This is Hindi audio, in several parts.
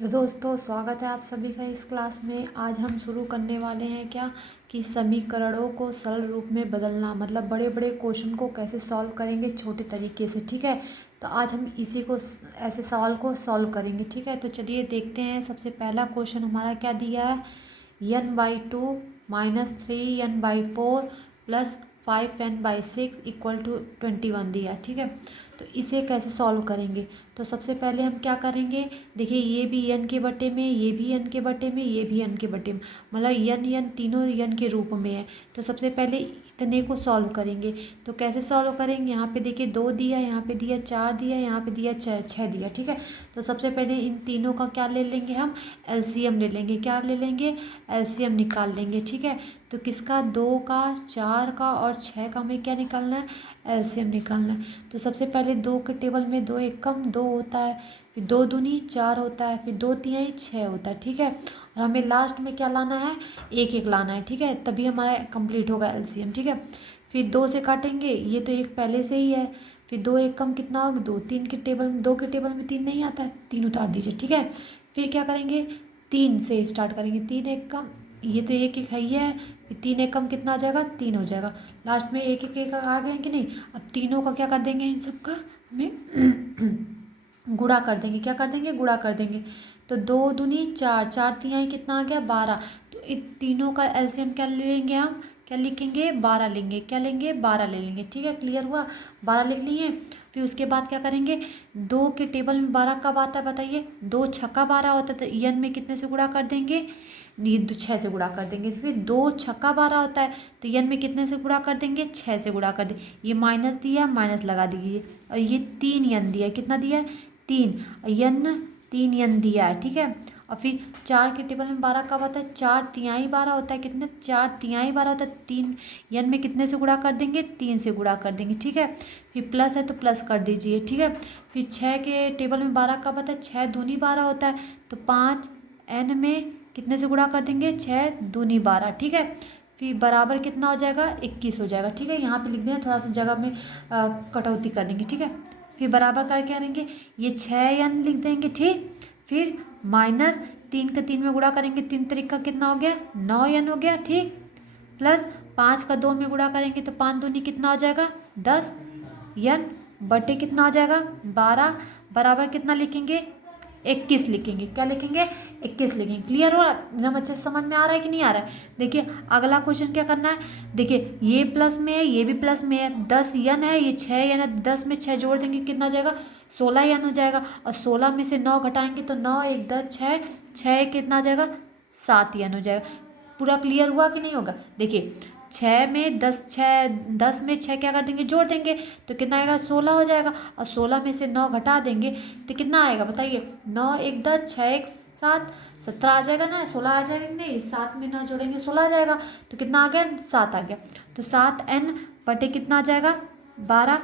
तो दोस्तों स्वागत है आप सभी का इस क्लास में। आज हम शुरू करने वाले हैं क्या कि समीकरणों को सरल रूप में बदलना, मतलब बड़े बड़े क्वेश्चन को कैसे सॉल्व करेंगे छोटे तरीके से। ठीक है, तो आज हम इसी को ऐसे सवाल को सॉल्व करेंगे। ठीक है, तो चलिए देखते हैं। सबसे पहला क्वेश्चन हमारा क्या दिया है, n/2 -3n/4 plus 5n/6 equal to 21 दिया है। ठीक है, तो इसे कैसे सॉल्व करेंगे। तो सबसे पहले हम क्या करेंगे, देखिए ये भी n के बटे में, ये भी n के बटे में, ये भी n के बटे में, मतलब n तीनों n के रूप में है। तो सबसे पहले इतने को सॉल्व करेंगे। तो कैसे सॉल्व करेंगे, यहाँ पे देखिए 2 दिया, यहाँ पे दिया 4 दिया, यहाँ पे दिया 6 दिया। ठीक है, तो सबसे पहले इन तीनों का क्या ले लेंगे, हम एलसीएम ले लेंगे। क्या ले लेंगे, एलसीएम निकाल लेंगे। ठीक है, तो किसका, 2 का, 4 का और 6 का हमें क्या निकालना है, एलसीएम निकालना है। तो सबसे पहले 2 के टेबल में 2 एकम 2 होता है, फिर 2 दूनी 4 होता है, फिर 2 तिहाई 6 होता है। ठीक है, और हमें लास्ट में क्या लाना है, एक एक लाना है। ठीक है, तभी हमारा कंप्लीट होगा एलसीएम। ठीक है, फिर 2 से काटेंगे, ये तो एक पहले से ही है, फिर 2 एकम कितना होगा, 2। 3 के टेबल में, 2 के टेबल में 3 नहीं आता है, 3 उतार दीजिए। ठीक है, फिर क्या करेंगे, 3 से स्टार्ट करेंगे। 3 एकम, ये तो एक एक है ही है, फिर 3 एकम कितना हो जाएगा, 3 हो जाएगा। लास्ट में एक एक एक आ गए कि नहीं। अब तीनों का क्या कर देंगे, इन सब का हमें गुणा कर देंगे। क्या कर देंगे, गुणा कर देंगे। तो 2 दूनी 4, 4 तिहाई कितना आ गया, 12। तो इन तीनों का एलसीएम क्या ले लेंगे, हम क्या लिखेंगे, 12 लेंगे। क्या लेंगे, 12 ले लेंगे। ठीक है, क्लियर हुआ, 12 लिख लिए। फिर उसके बाद क्या करेंगे, 2 के टेबल में 12 कब आता है बताइए, 2 छक्का 12 होता है, तो n में कितने से गुणा कर देंगे, ये 6 से गुणा कर देंगे। फिर 2 छक्का 12 होता है, तो n में कितने से गुणा कर देंगे, 6 से गुणा कर देंगे। ये माइनस दिया, माइनस लगा दीजिए। और ये 3n दिया है, कितना दिया है, 3 n 3n दिया है। ठीक है, और फिर 4 के टेबल में 12 कब आता है, 4 तिहाई 12 होता है, कितने, 4 तिहाई 12 होता है। 3 n में कितने से गुणा कर देंगे, 3 से गुणा कर देंगे। ठीक है, फिर प्लस है तो प्लस कर दीजिए। ठीक है, फिर 6 के टेबल में 12 कब आता है, 6 दूनी 12 होता है, तो 5 n में कितने से गुणा कर देंगे, 6 दूनी 12। ठीक है, फिर बराबर कितना हो जाएगा, 21 हो जाएगा। ठीक है, यहाँ पे लिख दें, थोड़ा सा जगह में कटौती कर देंगे। ठीक है, फिर बराबर करके क्या करेंगे, ये 6n लिख देंगे। ठीक, फिर माइनस 3 का 3 में गुणा करेंगे, 3 तरीका कितना हो गया, 9n हो गया। ठीक, प्लस 5 का 2 में गुणा करेंगे, तो 5 दूनी कितना हो जाएगा, 10n बटे कितना हो जाएगा, 12। बराबर कितना लिखेंगे, 21 लिखेंगे। क्या लिखेंगे, 21 लिखेंगे। क्लियर हो रहा है, एकदम अच्छे से समझ में आ रहा है कि नहीं आ रहा है। देखिए अगला क्वेश्चन क्या करना है, देखिए ये प्लस में है, ये भी प्लस में है, 10n है, ये 6n है, 10 में 6 जोड़ देंगे कितना हो जाएगा, 16n हो जाएगा। और 16 में से 9 घटाएंगे तो 9 1 10 6, 6 कितना आ जाएगा, 7n हो जाएगा। पूरा क्लियर हुआ कि नहीं होगा। देखिए 6 में 10, 6 10 में 6 क्या कर देंगे, जोड़ देंगे, तो कितना आएगा, 16 हो जाएगा। और 16 में से 9 घटा देंगे तो कितना आएगा बताइए, 9 1 10 6 1 7, 17 आ जाएगा ना, 16 आ जाएगा कि नहीं, 7 में 9 जोड़ेंगे 16 आ जाएगा। तो कितना आ गया, 7 आ गया। तो 7n बटे कितना आ जाएगा, 12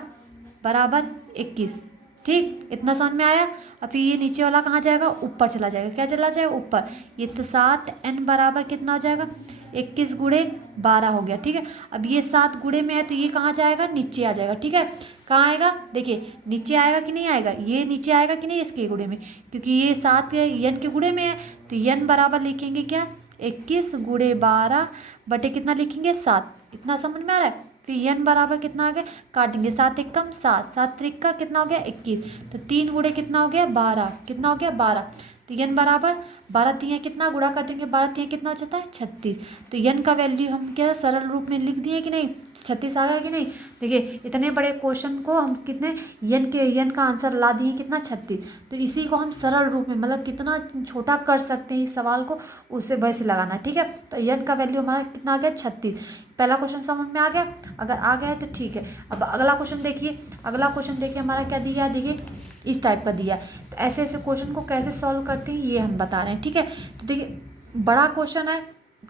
बराबर 21। ठीक, इतना समझ में आया। अब फिर ये नीचे वाला कहाँ जाएगा, ऊपर चला जाएगा। क्या चला जाएगा, ऊपर। ये तो 7n बराबर कितना हो जाएगा, 21 गुणे 12 हो गया। ठीक है, अब ये 7 गुणे में है तो ये कहाँ जाएगा, नीचे आ जाएगा। ठीक है, कहाँ आएगा, देखिए नीचे आएगा कि नहीं आएगा, ये नीचे आएगा कि नहीं इसके गुणे में, क्योंकि ये 7 n के गुणे में है। तो n बराबर लिखेंगे क्या, 21 गुणे 12 बटे कितना लिखेंगे, 7। इतना समझ में आ रहा है। फिर n बराबर कितना आ गया, काटेंगे, 7 एकम 7, 7 त्रिका कितना हो गया, 21। तो 3 गुणे कितना हो गया, 12। कितना हो गया, 12। तो n बराबर 12 तिहाई कितना, गुणा कर देंगे, 12 तिहाई कितना हो जाता है, 36। तो n का वैल्यू हम क्या सरल रूप में लिख दिए कि नहीं, 36 आ गया कि नहीं। देखिए इतने बड़े क्वेश्चन को हम कितने n का आंसर ला दिए, कितना, 36। तो इसी को हम सरल रूप में, मतलब कितना छोटा कर सकते हैं इस सवाल को, उसे वैसे लगाना। ठीक है, तो n का वैल्यू हमारा कितना आ गया, 36। पहला क्वेश्चन समझ में आ गया, अगर आ गया है तो ठीक है। अब अगला क्वेश्चन देखिए, अगला क्वेश्चन देखिए हमारा क्या दिया है, देखिए इस टाइप का दिया है। तो ऐसे ऐसे क्वेश्चन को कैसे सॉल्व करते हैं ये हम बता रहे हैं। ठीक है, तो देखिए बड़ा क्वेश्चन है,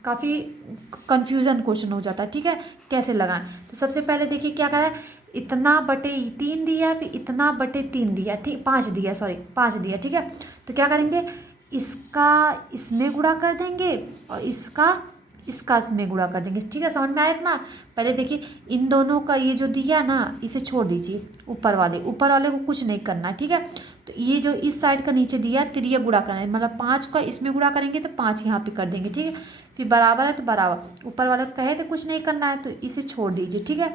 काफ़ी कंफ्यूजन क्वेश्चन हो जाता है। ठीक है, कैसे लगाएं, तो सबसे पहले देखिए क्या करा है, इतना बटे 3 दिया, फिर इतना बटे 3 दिया, ठीक 5 दिया, सॉरी 5 दिया। ठीक है, तो क्या करेंगे, इसका इसमें गुणा कर देंगे और इसका इसका इसमें गुणा कर देंगे, ठीक है, समझ में आया इतना। पहले देखिए इन दोनों का ये जो दिया ना इसे छोड़ दीजिए, ऊपर वाले को कुछ नहीं करना है, ठीक है। तो ये जो इस साइड का नीचे दिया तिरिया गुणा करना है, मतलब 5 का इसमें गुणा करेंगे तो 5 यहाँ पे कर देंगे, ठीक है। फिर बराबर है तो बराबर, ऊपर वाले को कहे तो कुछ नहीं करना है तो इसे छोड़ दीजिए, ठीक है।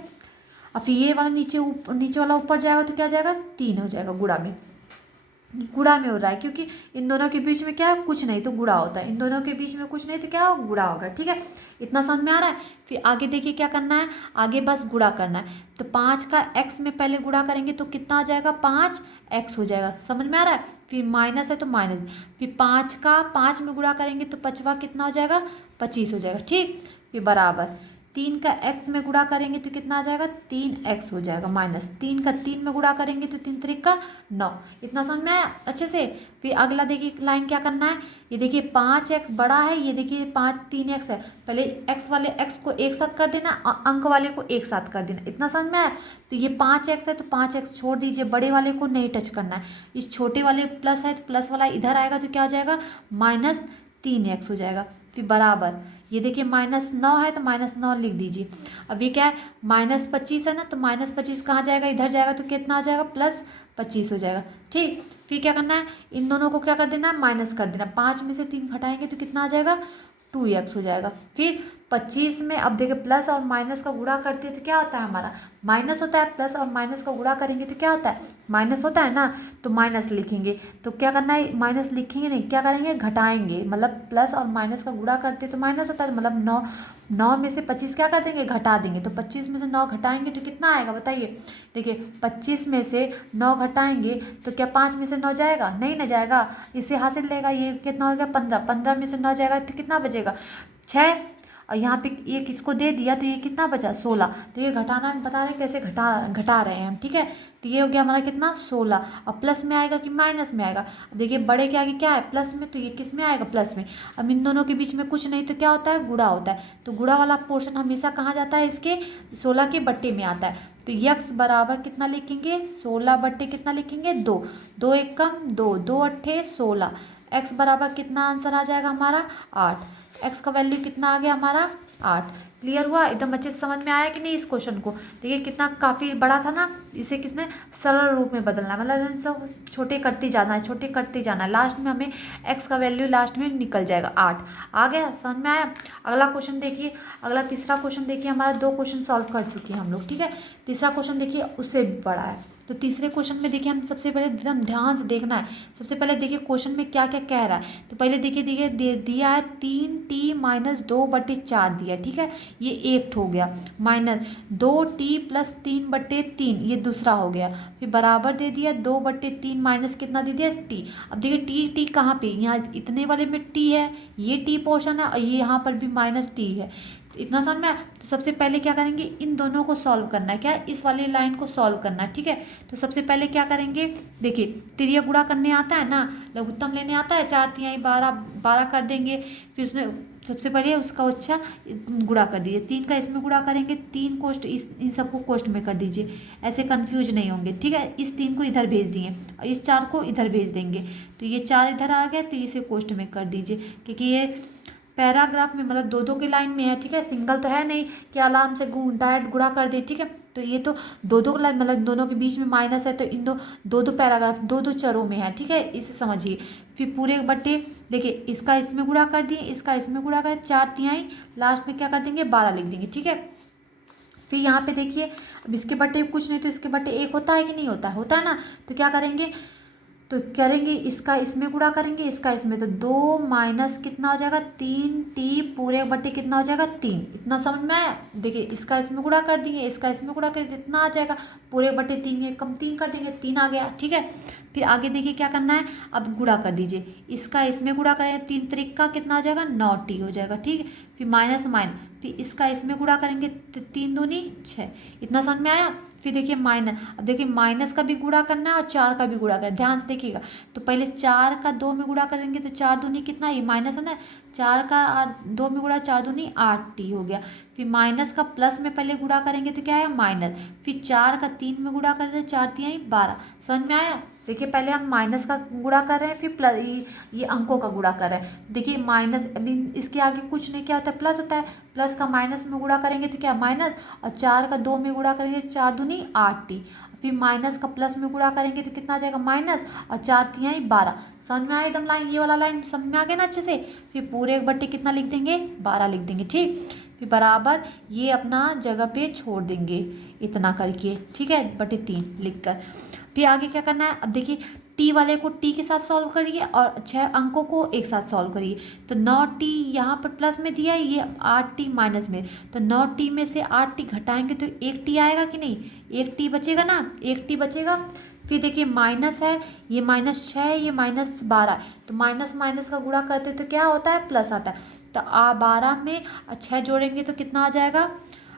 और फिर ये वाला नीचे वाला ऊपर जाएगा तो क्या जाएगा 3 हो जाएगा, गुणा में हो रहा है, क्योंकि इन दोनों के बीच में क्या है कुछ नहीं तो गुणा होता है, इन दोनों के बीच में कुछ नहीं तो क्या हो गुणा होगा, ठीक है। इतना समझ में आ रहा है। फिर आगे देखिए क्या करना है, आगे बस गुणा करना है। तो 5 का x में पहले गुणा करेंगे तो कितना आ जाएगा 5x हो जाएगा, समझ में आ रहा है। फिर माइनस है तो माइनस, फिर 5 का 5 में गुणा करेंगे तो 5वां कितना हो जाएगा 25 हो जाएगा, ठीक। फिर बराबर 3 का x में गुणा करेंगे तो कितना आ जाएगा 3x हो जाएगा, माइनस 3 का 3 में गुणा करेंगे तो 3 त्रिक का 9। इतना समझ में आया अच्छे से। फिर अगला देखिए लाइन क्या करना है, ये देखिए 5x बड़ा है, ये देखिए 3x है, पहले x वाले x को एक साथ कर देना, अंक वाले को एक साथ कर देना, इतना समझ में आया। तो ये 5x है तो 5x छोड़ दीजिए, बड़े वाले को नहीं टच करना है। इस छोटे वाले प्लस है तो प्लस वाला इधर आएगा तो क्या हो जाएगा -3x हो जाएगा। फिर बराबर ये देखिए -9 है तो -9 लिख दीजिए। अब ये क्या है -25 है ना, तो -25 कहाँ जाएगा इधर जाएगा तो कितना हो जाएगा +25 हो जाएगा, ठीक। फिर क्या करना है, इन दोनों को क्या कर देना है माइनस कर देना, 5 में से 3 घटाएंगे तो कितना आ जाएगा 2x हो जाएगा। फिर 25 में अब देखिए प्लस और माइनस का गुणा करते हैं तो क्या होता है हमारा माइनस होता है, प्लस और माइनस का गुणा करेंगे तो क्या होता है माइनस होता है ना, तो माइनस लिखेंगे। तो क्या करना है माइनस लिखेंगे नहीं, क्या करेंगे घटाएंगे, मतलब प्लस और माइनस का गुणा करते तो माइनस होता है, मतलब 9 में से 25 क्या कर देंगे घटा देंगे, तो 25 में से 9 घटाएंगे तो कितना आएगा बताइए। देखिए 25 में से 9 घटाएंगे तो क्या 5 में से 9 जाएगा, नहीं ना जाएगा, इससे हासिल लेगा, ये कितना हो गया 15 में से 9 जाएगा तो कितना बचेगा 6, और यहाँ पे ये किसको दे दिया तो ये कितना बचा 16। तो ये घटाना हम बता रहे हैं कैसे घटा रहे हैं हम, ठीक है। तो ये हो गया हमारा कितना 16, और प्लस में आएगा कि माइनस में आएगा। देखिए बड़े के आगे क्या है प्लस में, तो ये किस में आएगा प्लस में। अब इन दोनों के बीच में कुछ नहीं तो क्या होता है गुणा होता है, तो गुणा वाला पोर्शन हमेशा कहाँ जाता है इसके 16 के बट्टे में आता है। तो x बराबर कितना लिखेंगे 16 बट्टे कितना लिखेंगे 2, 2 एक कम 2, 2 अट्ठे 16, x बराबर कितना आंसर आ जाएगा हमारा 8, x का वैल्यू कितना आ गया हमारा 8। क्लियर हुआ एकदम अच्छे से समझ में आया कि नहीं इस क्वेश्चन को। देखिए कितना काफ़ी बड़ा था ना, इसे किसने सरल रूप में बदलना है, मतलब सब छोटे करते जाना है, लास्ट में हमें x का वैल्यू लास्ट में निकल जाएगा 8। आ गया समझ में आया। अगला क्वेश्चन देखिए, अगला तीसरा क्वेश्चन देखिए, हमारा 2 क्वेश्चन सॉल्व कर चुके हैं हम लोग, ठीक है। तीसरा क्वेश्चन देखिए उससे भी बड़ा है। तो तीसरे क्वेश्चन में देखिए हम सबसे पहले एकदम ध्यान से देखना है। सबसे पहले देखिए क्वेश्चन में क्या क्या कह रहा है। तो पहले देखिए दिया है 3t - 2/4 दिया, ठीक है, ये एक हो गया, माइनस 2t + 3/3 ये दूसरा हो गया। फिर बराबर दे दिया 2/3 माइनस कितना दे दिया t। अब देखिए t कहाँ पे, यहाँ इतने वाले में t है, ये t पोर्शन है, और ये यहाँ पर भी -t है। तो इतना समझ में। तो सबसे पहले क्या करेंगे इन दोनों को सॉल्व करना है, क्या इस वाली लाइन को सॉल्व करना है, ठीक है। तो सबसे पहले क्या करेंगे, देखिए तिरिया गुणा करने आता है ना, लघुत्तम लेने आता है, 4 तिहाई 12 कर देंगे। फिर उसने सबसे पहले उसका अच्छा गुणा कर दीजिए, 3 का इसमें गुणा करेंगे, 3 कोष्ट इन सबको कोष्ट में कर दीजिए, ऐसे कंफ्यूज नहीं होंगे, ठीक है। इस 3 को इधर भेज दिए और इस 4 को इधर भेज देंगे, तो ये 4 इधर आ गया, तो इसे कोष्ट में कर दीजिए, क्योंकि ये पैराग्राफ में मतलब 2-2 की लाइन में है, ठीक है, सिंगल तो है नहीं कि आराम से डायरेक्ट गुणा कर दे, ठीक है। तो ये तो 2-2 लाइन मतलब दोनों के बीच में माइनस है, तो इन 2-2 पैराग्राफ 2-2 चरों में है, ठीक है, इसे समझिए। फिर पूरे बट्टे देखिए इसका इसमें गुणा कर दिए, इसका इसमें गुणा कर 4 तिहाई, लास्ट में क्या कर देंगे 12 लिख देंगे, ठीक है। फिर यहाँ पे देखिए अब इसके बट्टे कुछ नहीं तो इसके बट्टे 1 होता है कि नहीं होता है, होता है ना। तो क्या करेंगे, तो करेंगे इसका इसमें गुणा करेंगे, इसका इसमें, तो 2 माइनस कितना हो जाएगा 3t पूरे बट्टे कितना हो जाएगा 3। इतना समझ में आया। देखिए इसका इसमें गुणा कर दिए, इसका इसमें गुणा कर दिए, इतना आ जाएगा पूरे बट्टे 3 कम 3 कर देंगे, 3 आ गया, ठीक है। फिर आगे देखिए क्या करना है, अब गुणा कर दीजिए, इसका इसमें गुणा करेंगे 3 त्रिक का कितना हो जाएगा 9t हो जाएगा, ठीक है। फिर माइनस फिर इसका इसमें गुणा करेंगे 3 दूनी 6। इतना समझ में आया। फिर देखिए माइनस, अब देखिए माइनस का भी गुणा करना है और 4 का भी गुणा करना है, ध्यान से देखिएगा। तो पहले 4 का 2 में गुणा करेंगे तो 4 दूनी कितना, ये माइनस है ना, 4 का 2 में गुणा 4 दूनी 8t हो गया। फिर माइनस का प्लस में पहले गुणा करेंगे तो क्या है माइनस, फिर 4 का 3 में गुणा करेंगे तो 4 तिहाई 12। समझ में आया। देखिए पहले हम माइनस का गुणा कर रहे हैं, फिर प्लस ये अंकों का गुणा कर रहे हैं। देखिए माइनस, अभी इसके आगे कुछ नहीं, क्या होता है प्लस होता है, प्लस का माइनस में गुणा करेंगे तो क्या माइनस, और 4 का 2 में गुणा करेंगे 4 दूनी 8t, फिर माइनस का प्लस में गुणा करेंगे तो कितना आ जाएगा माइनस, और 4 तिहाई 12। समझ में आया एकदम लाइन, ये वाला लाइन समझ में आ गया ना अच्छे से। फिर पूरे एक बट्टे कितना लिख देंगे 12 लिख देंगे, ठीक। फिर बराबर ये अपना जगह पे छोड़ देंगे इतना करके, ठीक है, बटे 3 लिख कर। फिर आगे क्या करना है, अब देखिए टी वाले को टी के साथ सॉल्व करिए और 6 अंकों को एक साथ सॉल्व करिए। तो 9t यहाँ पर प्लस में दिया है, ये 8t माइनस में, तो 9t में से 8t घटाएंगे तो 1t आएगा कि नहीं, 1t बचेगा ना, 1t बचेगा। फिर देखिए माइनस है, ये -6 ये -12, तो माइनस माइनस का गुणा करते तो क्या होता है प्लस आता है। तो 12 में 6 जोड़ेंगे तो कितना आ जाएगा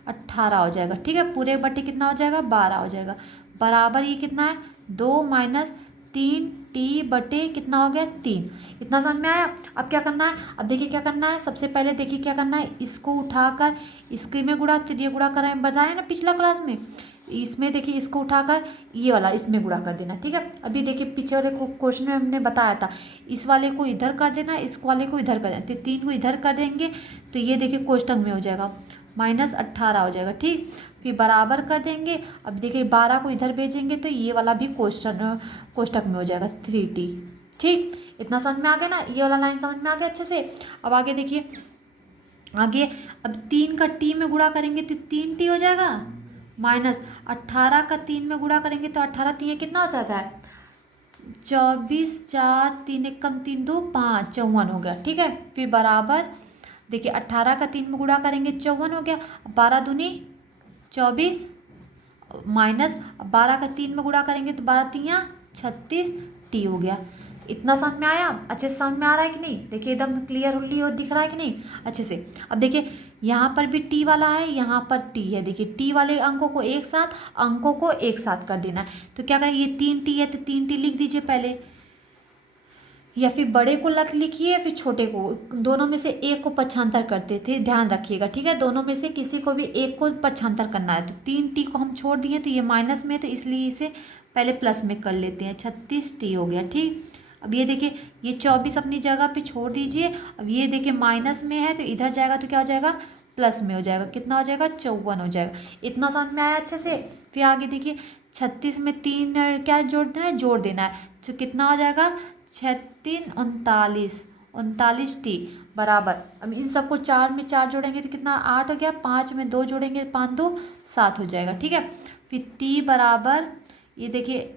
18 हो जाएगा, ठीक है। पूरे बटे कितना हो जाएगा 12 हो जाएगा। बराबर ये कितना है 2 माइनस 3t बटे कितना हो गया 3। इतना समझ में आया। अब क्या करना है, अब देखिए क्या करना है, सबसे पहले देखिए क्या करना है, इसको उठाकर इसके में गुणा, ये गुणा कर रहे हैं बताया ना पिछला क्लास में, इसमें देखिए इसको उठाकर ये वाला इसमें गुणा कर देना, ठीक है। अभी देखिए पीछे वाले क्वेश्चन में हमने बताया था, इस वाले को इधर कर देना, इस वाले को इधर कर देना, तो 3 को इधर कर देंगे तो ये देखिए कोष्टक में हो जाएगा -18 हो जाएगा, ठीक। फिर बराबर कर देंगे, अब देखिए 12 को इधर भेजेंगे तो ये वाला भी कोष्टक में हो जाएगा 3t, ठीक। इतना समझ में आ गया ना, ये वाला लाइन समझ में आ गया अच्छे से। अब आगे देखिए, आगे अब 3 का t में गुणा करेंगे तो 3t हो जाएगा, -18 का 3 में गुणा करेंगे तो 18 3 कितना हो जाता है 24, 4 3 1 कम 3 2 5 54 हो गया, ठीक है। फिर बराबर देखिए 18 का 3 में गुणा करेंगे 54 हो गया, 12 दूनी 24 माइनस 12 का 3 में गुणा करेंगे तो 12 3 36t हो गया। इतना समझ में आया, अच्छे से समझ में आ रहा है कि नहीं, देखिए एकदम क्लियरली हो दिख रहा है कि नहीं अच्छे से। अब देखिए यहाँ पर भी t वाला है, यहाँ पर t है, देखिए t वाले अंकों को एक साथ कर देना है। तो क्या करें, ये 3t है तो 3t लिख दीजिए पहले, या फिर बड़े को लिखिए फिर छोटे को, दोनों में से एक को पक्षांतर करते थे, ध्यान रखिएगा, ठीक है। दोनों में से किसी को भी एक को पक्षांतर करना है। तो 3t को हम छोड़ दिए तो ये माइनस में, तो इसलिए इसे पहले प्लस में कर लेते हैं, 36t हो गया, ठीक। अब ये देखिए ये 24 अपनी जगह पे छोड़ दीजिए, अब ये देखिए माइनस में है तो इधर जाएगा तो क्या हो जाएगा प्लस में हो जाएगा, कितना हो जाएगा 54 हो जाएगा। इतना समझ में आया अच्छे से। फिर आगे देखिए 36 में 3 क्या जोड़ना है, जोड़ देना है, तो कितना हो जाएगा 36 39t बराबर। अब इन सबको 4 में 4 जोड़ेंगे तो कितना 8 हो गया, 5 में 2 जोड़ेंगे 5 2 7 हो जाएगा, ठीक है। फिर t बराबर ये देखिए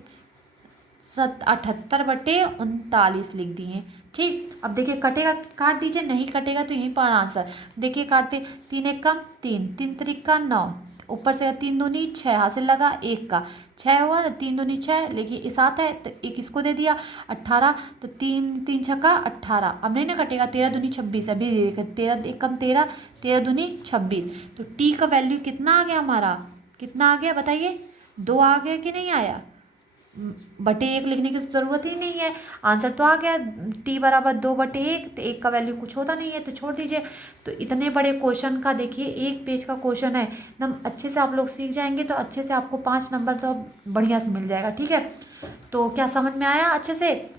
78 बटे 39 लिख दिए, ठीक। अब देखिए कटेगा काट दीजिए, नहीं कटेगा तो यहीं पर आंसर देखिए काटते, 3 1 कम 3 3 3 का 9, ऊपर से 3 दूनी 6, हासिल लगा 1 का 6 हुआ, तो 3 दूनी 6, लेकिन 7 है तो 1 इसको दे दिया 18, तो 3 3 छक्का 18, अब नहीं ना कटेगा, 13 दूनी 26, अभी 13 1 कम 13 13 दूनी 26। तो t का वैल्यू कितना आ गया हमारा, कितना आ गया बताइए, 2 आ गया कि नहीं आया, बटे 1 लिखने की ज़रूरत ही नहीं है, आंसर तो आ गया t बराबर 2 बटे 1, तो 1 का वैल्यू कुछ होता नहीं है तो छोड़ दीजिए। तो इतने बड़े क्वेश्चन का देखिए 1 पेज का क्वेश्चन है, एकदम अच्छे से आप लोग सीख जाएंगे तो अच्छे से आपको 5 नंबर तो बढ़िया से मिल जाएगा, ठीक है। तो क्या समझ में आया अच्छे से,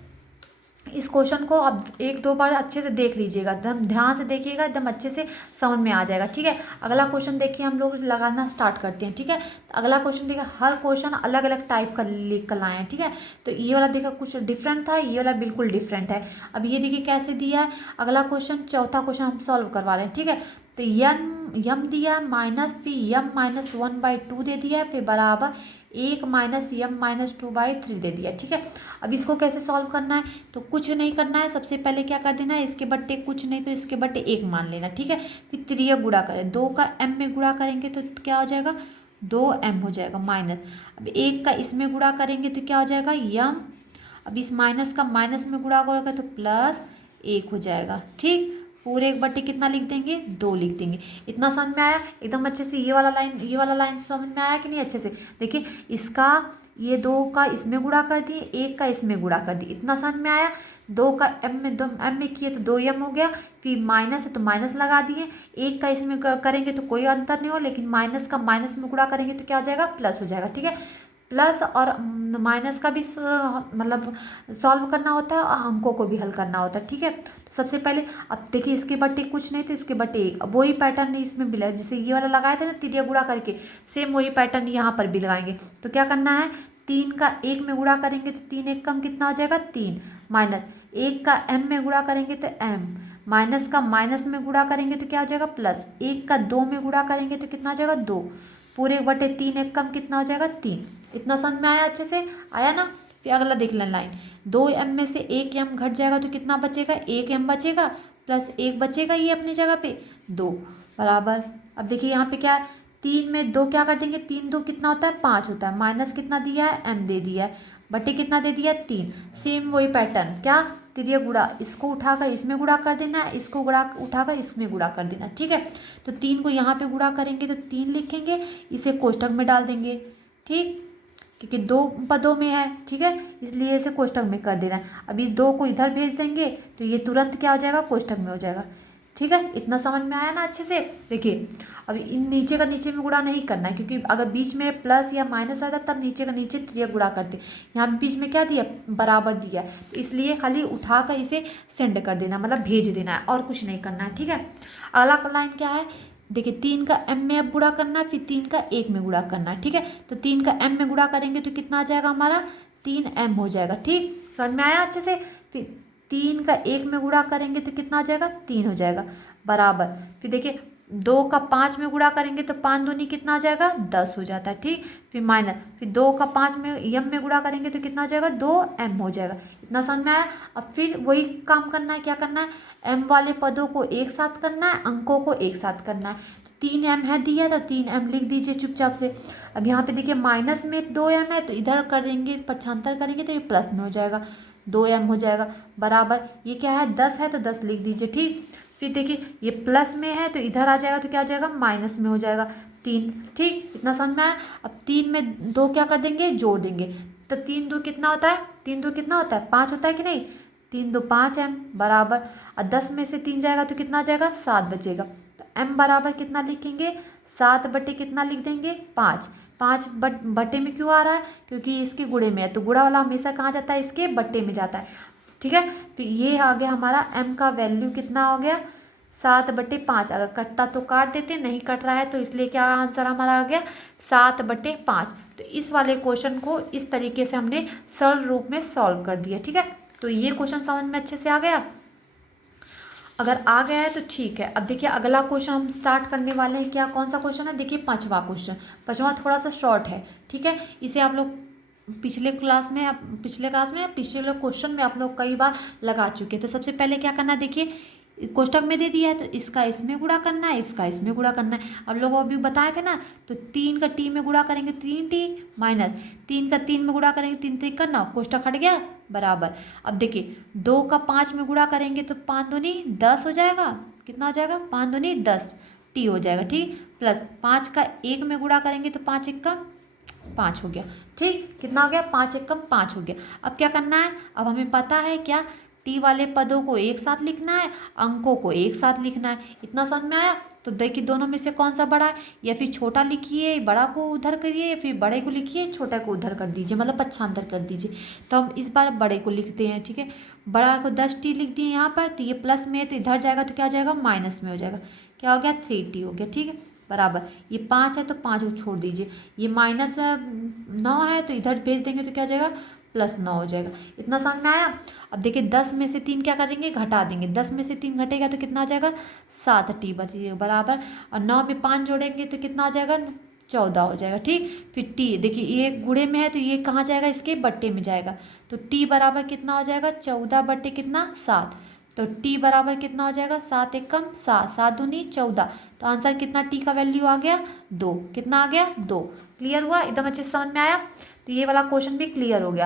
इस क्वेश्चन को अब 1-2 बार अच्छे से देख लीजिएगा, एकदम ध्यान से देखिएगा, एकदम अच्छे से समझ में आ जाएगा, ठीक है। अगला क्वेश्चन देखिए हम लोग लगाना स्टार्ट करते हैं, ठीक है। तो अगला क्वेश्चन देखिए, हर क्वेश्चन अलग अलग टाइप का लिख कर लाए हैं, ठीक है। तो ये वाला देखा कुछ डिफरेंट था, ये वाला बिल्कुल डिफरेंट है। अब ये देखिए कैसे दिया है, अगला क्वेश्चन चौथा क्वेश्चन हम सॉल्व करवा रहे हैं, ठीक है। तो यम दिया माइनस, फिर यम -1/2 दे दिया, फिर बराबर 1 - यम -2/3 दे दिया, ठीक है। अब इसको कैसे सॉल्व करना है, तो कुछ नहीं करना है, सबसे पहले क्या कर देना है, इसके बट्टे कुछ नहीं तो इसके बट्टे 1 मान लेना, ठीक है। फिर 3 गुणा करें, 2 का m में गुणा करेंगे तो क्या हो जाएगा 2m हो जाएगा माइनस। अब 1 का इसमें गुणा करेंगे तो क्या हो जाएगा यम, अब इस माइनस का माइनस में गुणा करोगे तो +1 हो जाएगा, ठीक। पूरे एक बटे कितना लिख देंगे, 2 लिख देंगे। इतना समझ में आया एकदम अच्छे से? ये वाला लाइन समझ में आया कि नहीं अच्छे से? देखिए इसका, ये 2 का इसमें गुणा कर दिए, 1 का इसमें गुणा कर दिए, इतना समझ में आया? 2 का एम में किए तो 2m हो गया, फिर माइनस है तो माइनस लगा दिए, 1 का इसमें करेंगे तो कोई अंतर नहीं हो, लेकिन माइनस का माइनस में गुणा करेंगे तो क्या हो जाएगा, प्लस हो जाएगा। ठीक है, प्लस और माइनस का भी मतलब सॉल्व करना होता है और अंकों को भी हल करना होता है। ठीक है, तो सबसे पहले अब देखिए इसके बट्टे कुछ नहीं थे, इसके बट्टे 1, अब वही पैटर्न इसमें भी लगा, जैसे ये वाला लगाए थे ना तिरिया गुणा करके, सेम वही पैटर्न यहाँ पर भी लगाएंगे। तो क्या करना है, 3 का 1 में गुणा करेंगे तो 3 1 कम कितना हो जाएगा, 3, माइनस 1 का m में गुणा करेंगे तो m, माइनस का माइनस में गुणा करेंगे तो क्या हो जाएगा, प्लस 1 का 2 में गुणा करेंगे तो कितना हो जाएगा, 2, पूरे बटे 3 1 कम कितना हो जाएगा, 3। इतना समझ में आया, अच्छे से आया ना? फिर अगला देख लें लाइन, 2m में से 1m घट जाएगा तो कितना बचेगा, 1m बचेगा, प्लस 1 बचेगा ये अपनी जगह पे 2, बराबर। अब देखिए यहाँ पे क्या है, 3 में 2 क्या कर देंगे, 3 2 कितना होता है, 5 होता है, माइनस कितना दिया है, m दे दिया है, बटे कितना दे दिया है, 3। सेम वही पैटर्न, क्या, तिरिया गुणा, इसको उठाकर इसमें गुणा कर देना है, इसको गुणा उठाकर इसमें गुणा कर देना। ठीक है, तो 3 को यहाँ पे गुणा करेंगे तो 3 लिखेंगे, इसे कोष्टक में डाल देंगे। ठीक, क्योंकि 2 पदों में है, ठीक है, इसलिए इसे कोष्टक में कर देना है। अभी 2 को इधर भेज देंगे तो ये तुरंत क्या हो जाएगा, कोष्टक में हो जाएगा। ठीक है, इतना समझ में आया ना अच्छे से? देखिए अब इन नीचे का नीचे में गुणा नहीं करना है, क्योंकि अगर बीच में प्लस या माइनस आता तब नीचे का नीचे त्रिया गुणा करते, यहाँ पे बीच में क्या दिया, बराबर दिया, तो इसलिए खाली उठाकर इसे सेंड कर देना, मतलब भेज देना है, और कुछ नहीं करना है। ठीक है, अगला लाइन क्या है, देखिए 3 का m में अब गुणा करना है, फिर 3 का 1 में गुणा करना है। ठीक है, तो 3 का m में गुणा करेंगे तो कितना आ जाएगा हमारा, 3m हो जाएगा। ठीक, समझ में आया अच्छे से? फिर 3 का 1 में गुणा करेंगे तो कितना आ जाएगा, 3 हो जाएगा, बराबर। फिर देखिए 2 का 5 में गुणा करेंगे तो 5 दूनी कितना आ जाएगा, 10 हो जाता है। ठीक, फिर माइनस, फिर 2 का 5 में m में गुणा करेंगे तो कितना हो जाएगा, 2m हो जाएगा। इतना समझ में आया? अब फिर वही काम करना है, क्या करना है, m वाले पदों को एक साथ करना है, अंकों को एक साथ करना है। तो 3m है दिया, तो 3m लिख दीजिए चुपचाप से। अब यहाँ पे देखिए माइनस में 2m है, तो इधर करेंगे पक्षांतर करेंगे तो ये प्लस में हो जाएगा, 2m हो जाएगा, बराबर। ये क्या है, 10 है तो 10 लिख दीजिए। ठीक, फिर देखिए ये प्लस में है तो इधर आ जाएगा तो क्या हो जाएगा, माइनस में हो जाएगा, 3। ठीक, इतना समझ में आया? अब 3 में 2 क्या कर देंगे, जोड़ देंगे, तो 3 2 कितना होता है, 3 2 कितना होता है, 5 होता है कि नहीं, 3 2 5m, बराबर। और 10 में से 3 जाएगा तो कितना जाएगा, 7 बचेगा, तो m बराबर कितना लिखेंगे, 7 बटे कितना लिख देंगे, 5। 5 बटे में क्यों आ रहा है, क्योंकि इसके गुणे में है, तो गुणा वाला हमेशा कहाँ जाता है, इसके बट्टे में जाता है। ठीक है, तो ये आ गया हमारा m का वैल्यू कितना हो गया, 7 बटे 5। अगर कटता तो काट देते, नहीं कट रहा है तो इसलिए क्या आंसर हमारा आ गया, 7 बटे 5। तो इस वाले क्वेश्चन को इस तरीके से हमने सरल रूप में सॉल्व कर दिया। ठीक है, तो ये क्वेश्चन समझ में अच्छे से आ गया? अगर आ गया है तो ठीक है। अब देखिए अगला क्वेश्चन हम स्टार्ट करने वाले हैं, क्या, कौन सा क्वेश्चन है, देखिए 5वां क्वेश्चन। 5वां थोड़ा सा शॉर्ट है, ठीक है, इसे आप लोग पिछले क्लास में पिछले क्वेश्चन में आप लोग कई बार लगा चुके हैं। तो सबसे पहले क्या करना है, देखिए कोष्टक में दे दिया है तो इसका इसमें गुणा करना है, इसका इसमें गुणा करना है। अब लोग अभी बताए थे ना, तो 3 का t में गुणा करेंगे 3t, माइनस 3 का 3 में गुणा करेंगे 3 3 करना, कोष्टक हट गया, बराबर। अब देखिए 2 का 5 में गुणा करेंगे तो 5 दूनी 10 हो जाएगा, कितना हो जाएगा, 5 दूनी 10 t हो जाएगा। ठीक, प्लस 5 का 1 में गुणा करेंगे तो 5 1 का 5 हो गया। ठीक, कितना हो गया, 5 1 कम 5 हो गया। अब क्या करना है, अब हमें पता है क्या, टी वाले पदों को एक साथ लिखना है, अंकों को एक साथ लिखना है। इतना समझ में आया? तो देखिए दोनों में से कौन सा बड़ा है, या फिर छोटा लिखिए बड़ा को उधर करिए, या फिर बड़े को लिखिए छोटा को उधर कर दीजिए, मतलब पक्षांतर कर दीजिए। तो हम इस बार बड़े को लिखते हैं। ठीक है, बड़ा को 10t लिख दिए यहाँ पर, तो ये प्लस में है तो इधर जाएगा तो क्या हो जाएगा, माइनस में हो जाएगा, क्या हो गया, 3t हो गया। ठीक है, बराबर। ये 5 है तो 5 को छोड़ दीजिए, ये माइनस 9 है तो इधर भेज देंगे तो क्या हो जाएगा, प्लस 9 हो जाएगा। इतना समझ में आया? अब देखिए 10 में से 3 क्या करेंगे, घटा देंगे, 10 में से 3 घटेगा तो कितना आ जाएगा, 7t बचेगा, बराबर। और 9 में 5 जोड़ेंगे तो कितना आ जाएगा, 14 हो जाएगा। ठीक, फिर t, देखिए ये गुणे में है तो ये कहाँ जाएगा, इसके बट्टे में जाएगा, तो t बराबर कितना हो जाएगा, 14 बट्टे कितना, 7। तो t बराबर कितना हो जाएगा, 7 1 कम 7, 7 दूनी 14। तो आंसर कितना, t का वैल्यू आ गया 2। कितना आ गया, 2। क्लियर हुआ, एकदम अच्छे से समझ में आया? तो ये वाला क्वेश्चन भी क्लियर हो गया।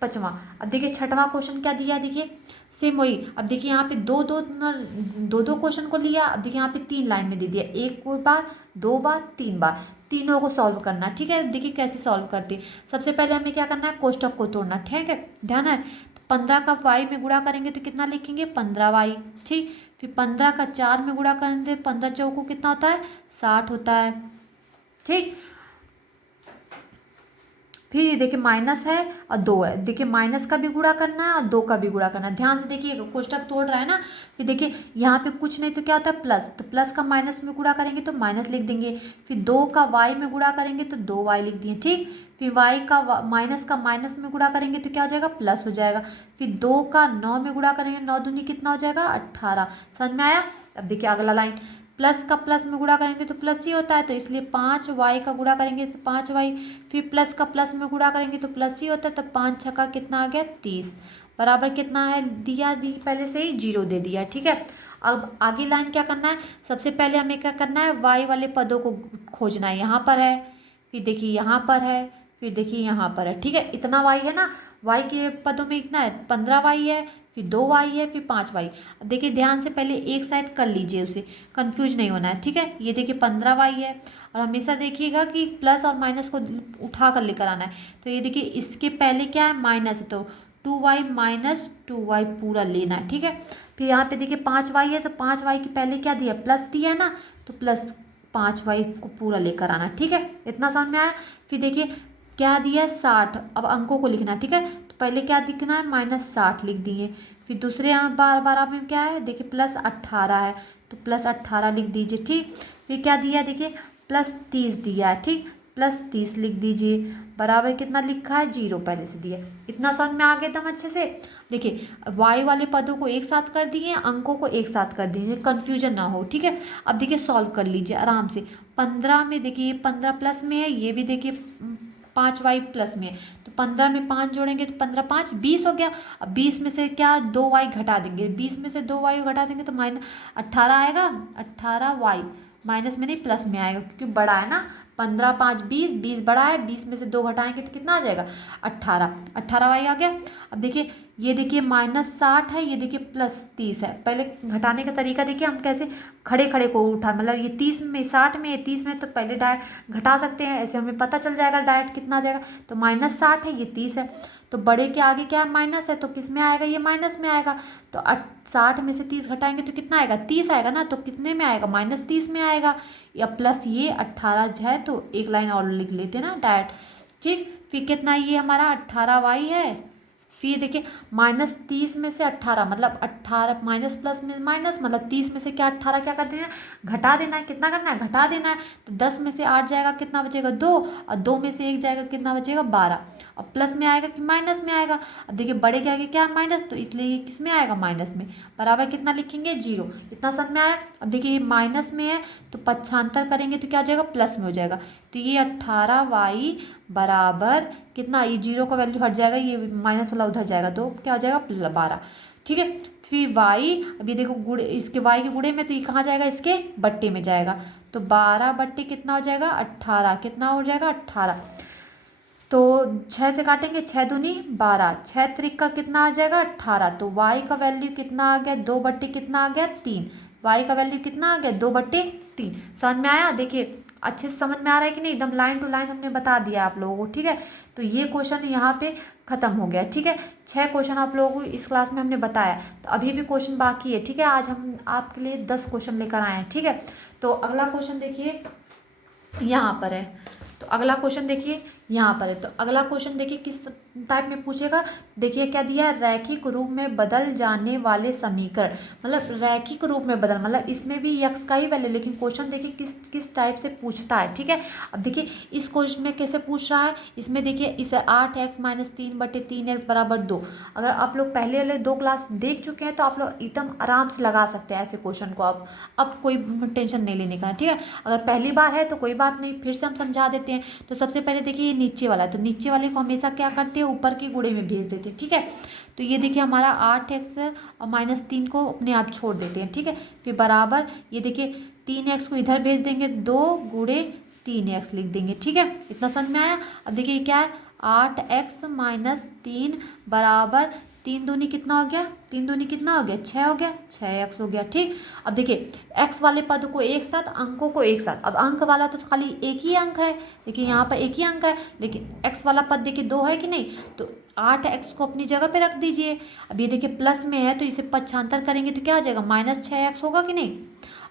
5वां। अब देखिए 6वां क्वेश्चन क्या दिया, देखिए सेम वही। अब देखिए यहाँ पे दो दो क्वेश्चन को लिया। अब देखिए यहाँ पे 3 लाइन में दे दिया, एक बार, 2 बार, 3 बार, तीनों को सॉल्व करना। ठीक है, देखिए कैसे सॉल्व करते हैं। सबसे पहले हमें क्या करना है, कोष्टक को तोड़ना। ठीक है, ध्यान है। तो 15 का y में गुणा करेंगे तो कितना लिखेंगे, 15y। ठीक, फिर 15 का 4 में गुणा करेंगे, 15 चौको कितना होता है, 60 होता है। ठीक, फिर ये देखिए माइनस है और 2 है। देखिए माइनस का भी गुणा करना है और 2 का भी गुणा करना है। ध्यान से देखिए, कोष्टक तोड़ रहा है ना। फिर देखिए यहाँ पे कुछ नहीं तो क्या होता है, प्लस। तो प्लस का माइनस में गुणा करेंगे तो माइनस लिख देंगे। फिर 2 का वाई में गुणा करेंगे तो 2y लिख दिए। ठीक, फिर वाई का माइनस में गुणा करेंगे तो क्या हो जाएगा, प्लस हो जाएगा। फिर 2 का 9 में गुणा करेंगे, 9 दूनी कितना हो जाएगा, 18। समझ में आया। अब देखिए अगला लाइन, प्लस का प्लस में गुणा करेंगे तो प्लस ही होता है, तो इसलिए 5y का गुणा करेंगे तो 5y। फिर प्लस का प्लस में गुणा करेंगे तो प्लस ही होता है, तो 5 छक्का कितना आ गया, 30। बराबर कितना है, दिया पहले से ही 0 दे दिया। ठीक है, अब आगे लाइन क्या करना है, सबसे पहले हमें क्या करना है, y वाले पदों को खोजना है। यहाँ पर है, फिर देखिए यहाँ पर है, फिर देखिए यहाँ पर है। ठीक है, इतना y है ना, y के पदों में इतना है, 15y है, फिर 2y है, फिर 5y। अब देखिए ध्यान से पहले एक साइड कर लीजिए, उसे कंफ्यूज नहीं होना है। ठीक है, ये देखिए 15y है, और हमेशा देखिएगा कि प्लस और माइनस को उठा कर लेकर आना है। तो ये देखिए इसके पहले क्या है, माइनस है, तो 2y माइनस 2y पूरा लेना है। ठीक है, फिर यहाँ पे देखिए 5y है, तो 5y के पहले क्या दिया, प्लस दिया है ना, तो प्लस 5y को पूरा लेकर आना। ठीक है, इतना समझ में आया। फिर देखिए क्या दिया है, 60। अब अंकों को लिखना है। ठीक है, तो पहले क्या दिखना है, -60 लिख दिए। फिर दूसरे बार में क्या है, देखिए +18 है, तो +18 लिख दीजिए। ठीक, फिर क्या दिया, देखिए +30 दिया है। ठीक, +30 लिख दीजिए। बराबर कितना लिखा है, 0 पहले से दिया। इतना समझ में आ गया एकदम अच्छे से। देखिए y वाले पदों को एक साथ कर दिए, अंकों को एक साथ कर दिए, कन्फ्यूजन ना हो। ठीक है, अब देखिए सॉल्व कर लीजिए आराम से। 15 में देखिए 15 प्लस में है, ये भी देखिए 5y प्लस में है, तो 15 में 5 जोड़ेंगे तो 15 5 20 हो गया। अब 20 में से क्या 2y घटा देंगे, 20 में से 2y घटा देंगे तो -18 आएगा। 18y माइनस में नहीं प्लस में आएगा, क्योंकि बड़ा है ना। 15 5 20, 20 बड़ा है, 20 में से 2 घटाएंगे तो कितना आ जाएगा, 18y आ गया। अब देखिए ये देखिए -60 है, ये देखिए +30 है। पहले घटाने का तरीका देखिए, हम कैसे खड़े खड़े को उठा, मतलब ये 30 में 60 में 30 में, तो पहले डायरेक्ट घटा सकते हैं, ऐसे हमें पता चल जाएगा डायरेक्ट कितना आ जाएगा। तो -60 है, ये 30 है, तो बड़े के आगे क्या है, माइनस है, तो किस में आएगा, ये माइनस में आएगा। तो 60 में से 30 घटाएंगे तो कितना आएगा, 30 आएगा ना, तो कितने में आएगा, -30 में आएगा। या प्लस ये 18 है, तो एक लाइन और लिख लेते हैं ना डायरेक्ट। ठीक, फिर कितना, ये हमारा 18y है। फिर देखिए -30 में से 18, मतलब 18 माइनस प्लस में माइनस, मतलब 30 में से क्या 18 क्या कर देना है, घटा देना है। कितना करना है, घटा देना है। तो 10 में से 8 जाएगा, कितना बचेगा, 2, और 2 में से 1 जाएगा, कितना बचेगा, 12। और प्लस में आएगा कि माइनस में आएगा। अब देखिए बड़े के आगे क्या है, माइनस, तो इसलिए ये किस में आएगा, माइनस में। बराबर कितना लिखेंगे, 0। इतना समझ में आया। अब देखिए ये माइनस में है, तो पक्षांतर करेंगे तो क्या हो जाएगा, प्लस में हो जाएगा। तो ये 18y बराबर कितना, ये 0 का वैल्यू हट जाएगा, ये माइनस वाला उधर जाएगा, तो क्या हो जाएगा, 12। ठीक है, फिर y, अब ये देखो गुड़े, इसके y के गुड़े में, तो ये कहाँ जाएगा, इसके बट्टे में जाएगा। तो 12 बट्टे कितना हो जाएगा, 18। कितना हो जाएगा, 18। तो 6 से काटेंगे, 6 दूनी 12, 6 त्रिक का कितना आ जाएगा, 18। तो y का वैल्यू कितना आ गया, 2 बट्टे कितना आ गया, 3। y का वैल्यू कितना आ गया, 2 बट्टे 3। समझ में आया। देखिए अच्छे से समझ में आ रहा है कि नहीं, एकदम लाइन टू लाइन हमने बता दिया आप लोगों को। ठीक है, तो ये क्वेश्चन यहाँ पे खत्म हो गया। ठीक है, 6 क्वेश्चन आप लोगों को इस क्लास में हमने बताया, तो अभी भी क्वेश्चन बाकी है। ठीक है, आज हम आपके लिए 10 क्वेश्चन लेकर आए हैं। ठीक है, तो अगला क्वेश्चन देखिए यहाँ पर है। तो अगला क्वेश्चन देखिए यहाँ पर है। तो अगला क्वेश्चन देखिए किस टाइप में पूछेगा। देखिए क्या दिया है, रैखिक रूप में बदल जाने वाले समीकरण। मतलब रैखिक रूप में बदल, मतलब इसमें भी यक्स का ही वैल्यू, लेकिन क्वेश्चन देखिए किस टाइप से पूछता है। ठीक है, अब देखिए इस क्वेश्चन में कैसे पूछ रहा है। इसमें देखिए इसे 8x - 3 बटे 3x बराबर 2। अगर आप लोग पहले वाले 2 क्लास देख चुके हैं तो आप लोग एकदम आराम से लगा सकते हैं ऐसे क्वेश्चन को। अब कोई टेंशन नहीं लेने का है। ठीक है, अगर पहली बार है तो कोई बात नहीं, फिर से हम समझा देते हैं। तो सबसे पहले देखिए ये नीचे वाला है, तो नीचे वाले को हमेशा क्या करते हैं, ऊपर के गुणे में भेज देते हैं। ठीक है, तो ये देखिए हमारा 8x और -3 को अपने आप छोड़ देते हैं। ठीक है, फिर बराबर ये देखिए 3x को इधर भेज देंगे, 2 गुणे 3x लिख देंगे। ठीक है, इतना समझ में आया। अब देखिए क्या है, 8x - 3 बराबर तीन दूनी कितना हो गया, तीन दूनी कितना हो गया, 6 हो गया, 6x हो गया। ठीक, अब देखिए x वाले पद को एक साथ, अंकों को एक साथ। अब अंक वाला तो खाली एक ही अंक है, देखिए यहाँ पर एक ही अंक है, लेकिन x वाला पद देखिए 2 है कि नहीं, तो 8x को अपनी जगह पे रख दीजिए। अब ये देखिए प्लस में है तो इसे पक्षांतर करेंगे तो क्या हो जाएगा, -6x होगा कि नहीं,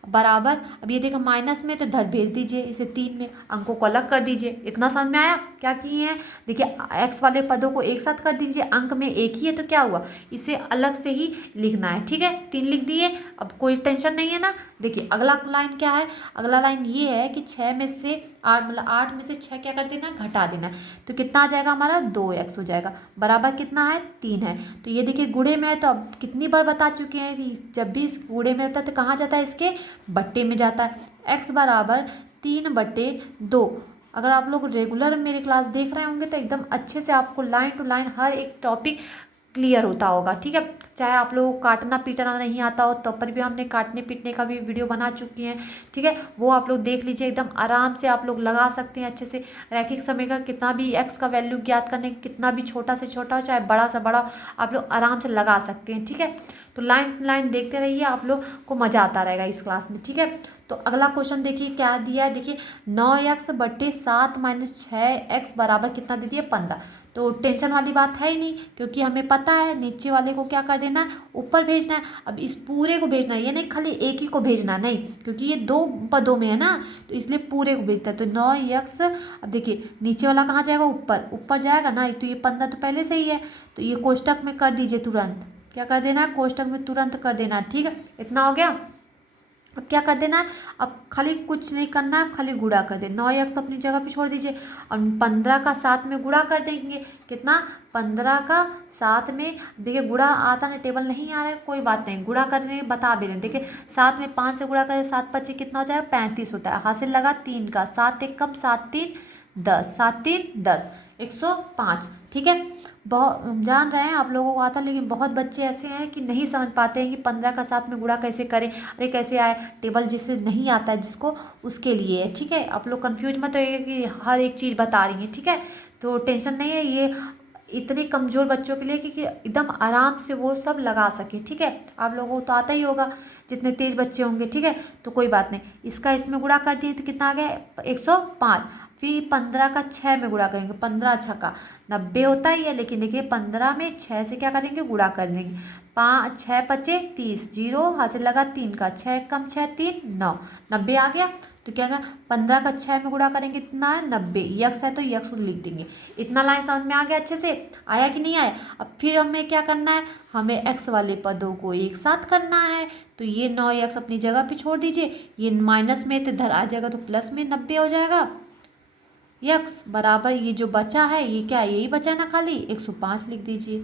बराबर। अब ये देखो माइनस में तो इधर भेज दीजिए इसे 3 में, अंकों को अलग कर दीजिए। इतना समझ में आया क्या किए हैं, देखिए x वाले पदों को एक साथ कर दीजिए, अंक में एक ही है तो क्या हुआ, इसे अलग से ही लिखना है। ठीक है, 3 लिख दिए, अब कोई टेंशन नहीं है ना। देखिए अगला लाइन क्या है, अगला लाइन ये है कि 6 में से 8 मतलब 8 में से 6 क्या कर देना है, घटा देना है। तो कितना आ जाएगा हमारा, 2x हो जाएगा, बराबर कितना है, 3 है। तो ये देखिए गुणे में है, तो अब कितनी बार बता चुके हैं कि जब भी इस गुणे में होता है तो कहाँ जाता है, इसके बट्टे में जाता है। x बराबर 3/2। अगर आप लोग रेगुलर मेरी क्लास देख रहे होंगे तो एकदम अच्छे से आपको लाइन टू लाइन हर एक टॉपिक क्लियर होता होगा। ठीक है, चाहे आप लोगों को काटना पीटना नहीं आता हो तो पर भी हमने काटने पीटने का भी वीडियो बना चुकी हैं। ठीक है, वो आप लोग देख लीजिए, एकदम आराम से आप लोग लगा सकते हैं अच्छे से। रैखिक समय का कितना भी x का वैल्यू ज्ञात करने, कितना भी छोटा से छोटा हो चाहे बड़ा से बड़ा, आप लोग आराम से लगा सकते हैं। ठीक है, तो लाइन लाइन देखते रहिए, आप लोग को मज़ा आता रहेगा इस क्लास में। ठीक है, तो अगला क्वेश्चन देखिए क्या दिया है, देखिए 9x/7 - 6x बराबर कितना दे दिया, 15। तो टेंशन वाली बात है ही नहीं, क्योंकि हमें पता है नीचे वाले को क्या कर देना है, ऊपर भेजना है। अब इस पूरे को भेजना है, ये नहीं खाली एक ही को भेजना नहीं, क्योंकि ये 2 पदों में है ना, तो इसलिए पूरे को भेजता है। तो 9x, अब देखिए नीचे वाला कहाँ जाएगा, ऊपर, ऊपर जाएगा ना, तो ये 15 तो पहले से ही है, तो ये कोष्टक में कर दीजिए तुरंत। क्या कर देना है, कोष्टक में तुरंत कर देना है। ठीक है, इतना हो गया। अब क्या कर देना है, अब खाली कुछ नहीं करना है, खाली गुणा कर दे। 9x अपनी जगह पे छोड़ दीजिए और 15 का 7 में गुणा कर देंगे। कितना, 15 का 7 में, देखिए गुणा आता है, टेबल नहीं आ रहा है, कोई बात नहीं, गुणा करने बता भी रहे। देखिए 7 में 5 से गुणा करें, 7×5 कितना हो जाएगा, 35 होता है। हासिल लगा 3 का, 7 1 कम 7 3 10, 7 3 10, 105। ठीक है, बहुत जान रहे हैं आप लोगों को आता, लेकिन बहुत बच्चे ऐसे हैं कि नहीं समझ पाते हैं कि 15 का 7 में गुणा कैसे करें, अरे कैसे आए, टेबल जिससे नहीं आता है जिसको, उसके लिए है। ठीक है, आप लोग कंफ्यूज मत होइए कि हर एक चीज़ बता रही हैं। ठीक है, तो टेंशन नहीं है, ये इतने कमज़ोर बच्चों के लिए कि एकदम आराम से वो सब लगा सके। ठीक है, आप लोगों को तो आता ही होगा जितने तेज़ बच्चे होंगे। ठीक है, तो कोई बात नहीं, इसका इसमें गुणा कर दिए तो कितना आ गया, 105। फिर 15 का 6 में गुणा करेंगे, 15 छक्का 90 होता ही है, लेकिन देखिए 15 में 6 से क्या करेंगे, गुणा कर देंगे। 5 6 पचे 30, 0 हासिल लगा 3 का, 6 कम 6 3 9, 90 आ गया। तो क्या क्या, 15 का 6 में गुणा करेंगे कितना है, 90। यक्स है तो यक्स को लिख देंगे। इतना लाइन समझ में आ गया, अच्छे से आया कि नहीं आया। अब फिर हमें क्या करना है, हमें x वाले पदों को एक साथ करना है। तो ये 9x अपनी जगह पे छोड़ दीजिए, ये माइनस में तो इधर आ जाएगा तो प्लस में 90 हो जाएगा। यक्स बराबर ये जो बचा है, ये क्या, यही बचा है ना खाली, 105 लिख दीजिए।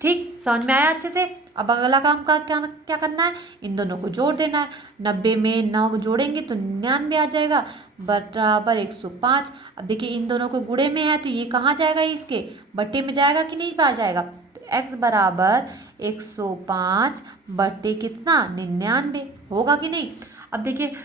ठीक, समझ में आया अच्छे से। अब अगला काम का क्या क्या करना है, इन दोनों को जोड़ देना है। 90 में 9 को जोड़ेंगे तो 99 आ जाएगा, बराबर 105। अब देखिए इन दोनों को गुणे में है तो ये कहाँ जाएगा, इसके बट्टे में जाएगा कि नहीं पा जाएगा। तो x बराबर 105 बट्टे कितना, 99 होगा कि नहीं। अब देखिए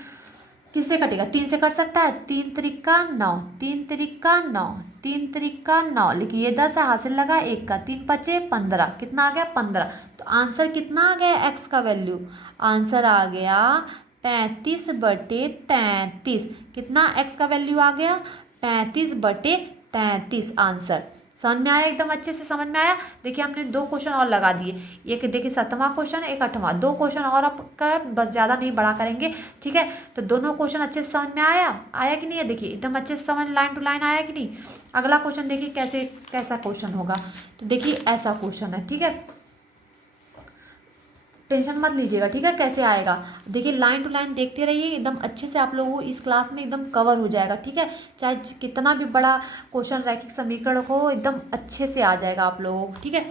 किससे कटेगा, 3 से कट सकता है, 3 त्रिका 9, 3 त्रिका 9, 3 त्रिका 9, लेकिन ये 10 है, हासिल लगा 1 का, 3 पचे 15, कितना आ गया 15। तो आंसर कितना आ गया, x का वैल्यू, आंसर आ गया 35/33। कितना x का वैल्यू आ गया, 35/33 आंसर। समझ में आया, एकदम अच्छे से समझ में आया। देखिए हमने 2 क्वेश्चन और लगा दिए, एक देखिए 7वां क्वेश्चन, एक 8वां, 2 क्वेश्चन और आपका, बस ज़्यादा नहीं बड़ा करेंगे। ठीक है, तो दोनों क्वेश्चन अच्छे से समझ में आया, आया कि नहीं है, देखिए एकदम अच्छे से समझ, लाइन टू लाइन आया कि नहीं। अगला क्वेश्चन देखिए कैसे, कैसा क्वेश्चन होगा, तो देखिए ऐसा क्वेश्चन है। ठीक है, टेंशन मत लीजिएगा। ठीक है, कैसे आएगा, देखिए लाइन टू लाइन देखते रहिए, एकदम अच्छे से आप लोगों को इस क्लास में एकदम कवर हो जाएगा। ठीक है, चाहे कितना भी बड़ा क्वेश्चन रैखिक समीकरण हो, एकदम अच्छे से आ जाएगा आप लोगों को। ठीक है,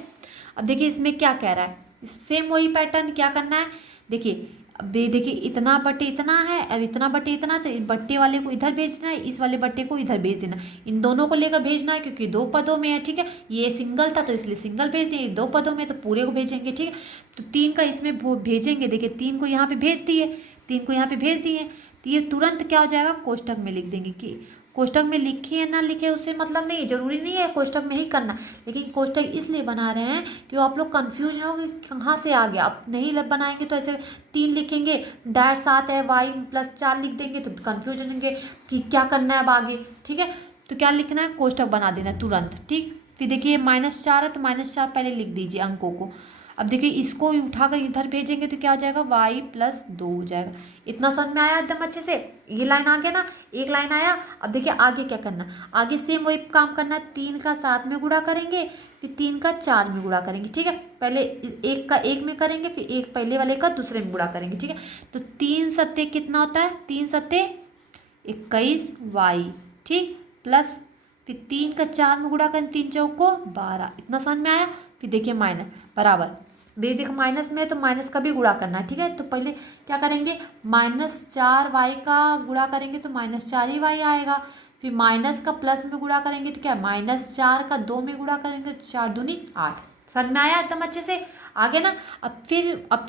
अब देखिए इसमें क्या कह रहा है, सेम वही पैटर्न, क्या करना है, देखिए अब ये देखिए इतना बटे इतना है, अब इतना बटे इतना, तो बट्टे वाले को इधर भेजना है, इस वाले बट्टे को इधर भेज देना, इन दोनों को लेकर भेजना है, क्योंकि 2 पदों में है। ठीक है, ये सिंगल था तो इसलिए सिंगल भेज दिए, 2 पदों में तो पूरे को भेजेंगे। ठीक है, तो 3 का इसमें भेजेंगे, देखिए 3 को यहाँ पे भेज दिए, 3 को यहाँ पे भेज दिए, तो ये तुरंत क्या हो जाएगा, कोष्टक में लिख देंगे कि कोष्टक में लिखे या ना लिखे उससे मतलब नहीं, जरूरी नहीं है कोष्टक में ही करना, लेकिन कोष्टक इसलिए बना रहे हैं कि आप लोग कंफ्यूज ना हो कि कहाँ से आ गया। आप नहीं बनाएंगे तो ऐसे 3 लिखेंगे, डैश 7 है, y + 4 लिख देंगे तो कन्फ्यूज होंगे कि क्या करना है अब आगे। ठीक है, तो क्या लिखना है, कोष्टक बना देना तुरंत। ठीक, फिर देखिए -4 है तो -4 पहले लिख दीजिए अंकों को। अब देखिए इसको उठाकर इधर भेजेंगे तो क्या हो जाएगा, y + 2 हो जाएगा। इतना समझ में आया एकदम अच्छे से, ये लाइन आ गया ना, एक लाइन आया। अब देखिए आगे क्या करना, आगे सेम वही काम करना है, 3 का 7 में गुणा करेंगे, फिर 3 का 4 में गुणा करेंगे। ठीक है, पहले 1 का 1 में करेंगे, फिर 1 पहले वाले का दूसरे में गुणा करेंगे। ठीक है, तो 3 सत्ते कितना होता है, 3 सत्ते 21y। ठीक, प्लस फिर 3 का 4 में गुणा करें, 3 चौक को 12। इतना समझ में आया। फिर देखिए माइनस बराबर, देखो माइनस में है तो माइनस का भी गुणा करना है। ठीक है, तो पहले क्या करेंगे, -4y का गुणा करेंगे तो -4 ही y आएगा। फिर माइनस का प्लस में गुणा करेंगे तो क्या, -4 का 2 में गुणा करेंगे तो 4 दूनी 8। समझ में आया एकदम अच्छे से, आगे ना। अब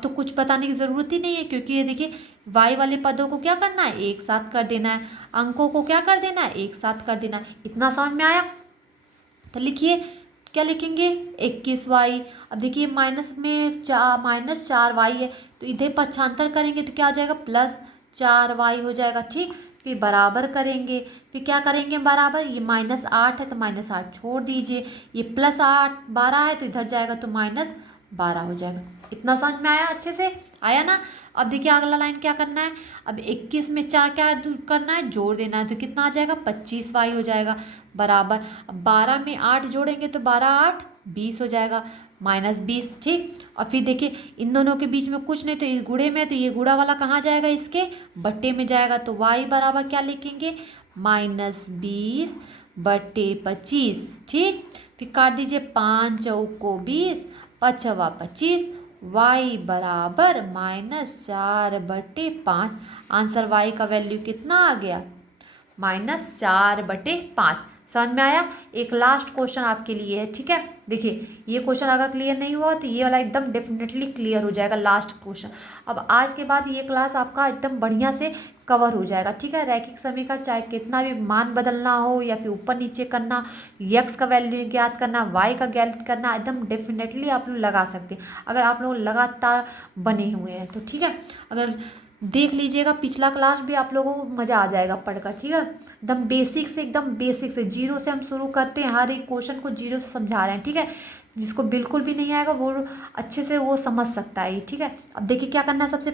तो कुछ बताने की ज़रूरत ही नहीं है, क्योंकि ये देखिए y वाले पदों को क्या करना है, एक साथ कर देना है, अंकों को क्या कर देना है, एक साथ कर देना है। इतना समझ में आया। तो लिखिए, क्या लिखेंगे, 21y। अब देखिए माइनस में -4y है तो इधर पक्षांतर करेंगे तो क्या हो जाएगा, +4y हो जाएगा। ठीक, फिर बराबर करेंगे, फिर क्या करेंगे बराबर, ये -8 है तो -8 छोड़ दीजिए, ये +8 12 है तो इधर जाएगा तो -12 हो जाएगा। इतना समझ में आया, अच्छे से आया ना। अब देखिए अगला लाइन क्या करना है, अब 21 में 4 क्या करना है, जोड़ देना है, तो कितना आ जाएगा, 25y हो जाएगा बराबर। अब 12 में 8 जोड़ेंगे तो 12 8 20 हो जाएगा, -20। ठीक, और फिर देखिए इन दोनों के बीच में कुछ नहीं तो इस गुणे में, तो ये गुणा वाला कहाँ जाएगा, इसके बट्टे में जाएगा। तो y बराबर क्या लिखेंगे, -20/25। ठीक, फिर काट दीजिए, 5 चौको 20, 5 × 25, y बराबर -4/5। आंसर y का वैल्यू कितना आ गया, -4/5। समझ में आया। एक लास्ट क्वेश्चन आपके लिए है। ठीक है, देखिए ये क्वेश्चन अगर क्लियर नहीं हुआ तो ये वाला एकदम डेफिनेटली क्लियर हो जाएगा, लास्ट क्वेश्चन। अब आज के बाद ये क्लास आपका एकदम बढ़िया से कवर हो जाएगा। ठीक है, रैखिक समीकरण चाहे कितना भी मान बदलना हो या फिर ऊपर नीचे करना, x का वैल्यू ज्ञात करना, y का ज्ञात करना, एकदम डेफिनेटली आप लोग लगा सकते हैं अगर आप लोग लगातार बने हुए हैं तो। ठीक है, अगर देख लीजिएगा पिछला क्लास भी, आप लोगों को मज़ा आ जाएगा पढ़कर। ठीक है, एकदम बेसिक से जीरो से हम शुरू करते हैं, हर एक क्वेश्चन को जीरो से समझा रहे हैं। ठीक है, जिसको बिल्कुल भी नहीं आएगा वो अच्छे से वो समझ सकता है। ठीक है, अब देखिए क्या करना है, सबसे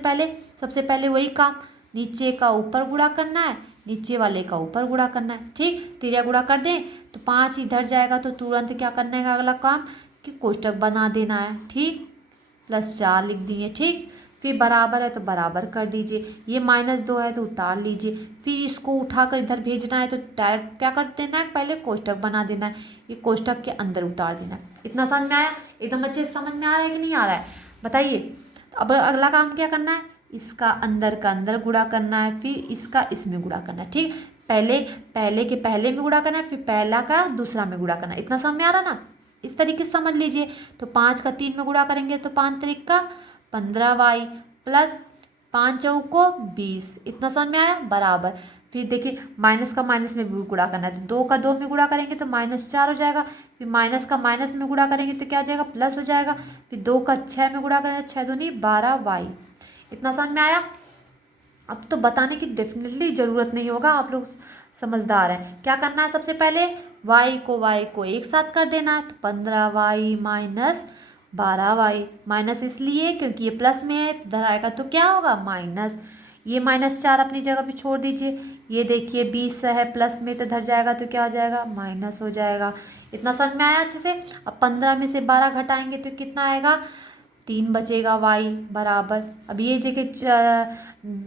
पहले वही काम, नीचे का ऊपर गुणा करना है, नीचे वाले का ऊपर गुणा करना है। ठीक, तिरिया गुणा कर दें तो 5 इधर जाएगा तो तुरंत क्या करना है, अगला काम कि कोष्टक बना देना है। ठीक, +4 लिख दिए। ठीक, फिर बराबर है तो बराबर कर दीजिए, ये -2 है तो उतार लीजिए, फिर इसको उठाकर इधर भेजना है तो डायरेक्ट क्या कर देना है, पहले कोष्टक बना देना है, ये कोष्टक के अंदर उतार देना है। इतना समझ में आया, एकदम अच्छे से समझ में आ रहा है कि नहीं आ रहा है, बताइए। अब अगला काम क्या करना है, इसका अंदर का अंदर गुणा करना है, फिर इसका इसमें गुणा करना है। ठीक, पहले के पहले में गुणा करना है, फिर पहला का दूसरा में गुणा करना है। इतना समझ में आ रहा ना, इस तरीके से समझ लीजिए। तो 5 का 3 में गुणा करेंगे तो 5 3 का 15y प्लस 5 चौको 20। इतना समझ में आया बराबर। फिर देखिए माइनस का माइनस में भी गुणा करना है, तो 2 का 2 में गुणा करेंगे तो -4 हो जाएगा, फिर माइनस का माइनस में गुणा करेंगे तो क्या हो जाएगा, प्लस हो जाएगा, फिर 2 का 6 में गुणा करेंगे, 6 दूनी 12y। इतना समझ में आया। अब तो बताने की डेफिनेटली ज़रूरत नहीं होगा, आप लोग समझदार हैं। क्या करना है, सबसे पहले y को एक साथ कर देना है, तो 15y माइनस 12y, माइनस इसलिए क्योंकि ये प्लस में है, इधर आएगा तो क्या होगा माइनस, ये -4 अपनी जगह पे छोड़ दीजिए, ये देखिए 20 है प्लस में तो इधर जाएगा तो क्या हो जाएगा माइनस हो जाएगा। इतना समझ में आया अच्छे से। अब 15 में से 12 घटाएंगे तो कितना आएगा, 3 बचेगा y बराबर। अब ये जगह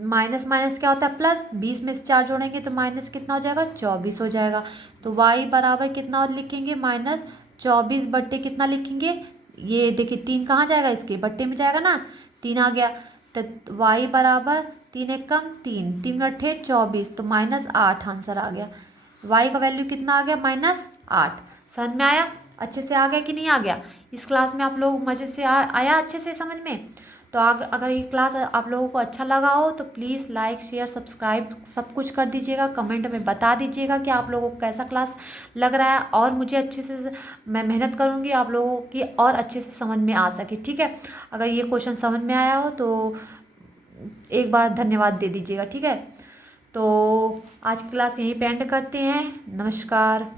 माइनस माइनस क्या होता है प्लस, 20 में से 4 जोड़ेंगे तो माइनस कितना हो जाएगा 24 हो जाएगा। तो y बराबर कितना लिखेंगे, -24 बट्टे कितना लिखेंगे, ये देखिए 3 कहाँ जाएगा, इसके बट्टे में जाएगा ना, 3 आ गया। तो y बराबर 3 एक कम 3, 3 अट्ठे 24, तो -8 आंसर आ गया। y का वैल्यू कितना आ गया, -8। समझ में आया, अच्छे से आ गया कि नहीं आ गया। इस क्लास में आप लोग मज़े से आया अच्छे से समझ में। तो अगर ये क्लास आप लोगों को अच्छा लगा हो तो प्लीज़ लाइक शेयर सब्सक्राइब सब कुछ कर दीजिएगा। कमेंट में बता दीजिएगा कि आप लोगों को कैसा क्लास लग रहा है, और मुझे अच्छे से मैं मेहनत करूँगी आप लोगों की और अच्छे से समझ में आ सके। ठीक है, अगर ये क्वेश्चन समझ में आया हो तो एक बार धन्यवाद दे दीजिएगा। ठीक है, तो आज की क्लास यहीं पे एंड करते हैं। नमस्कार।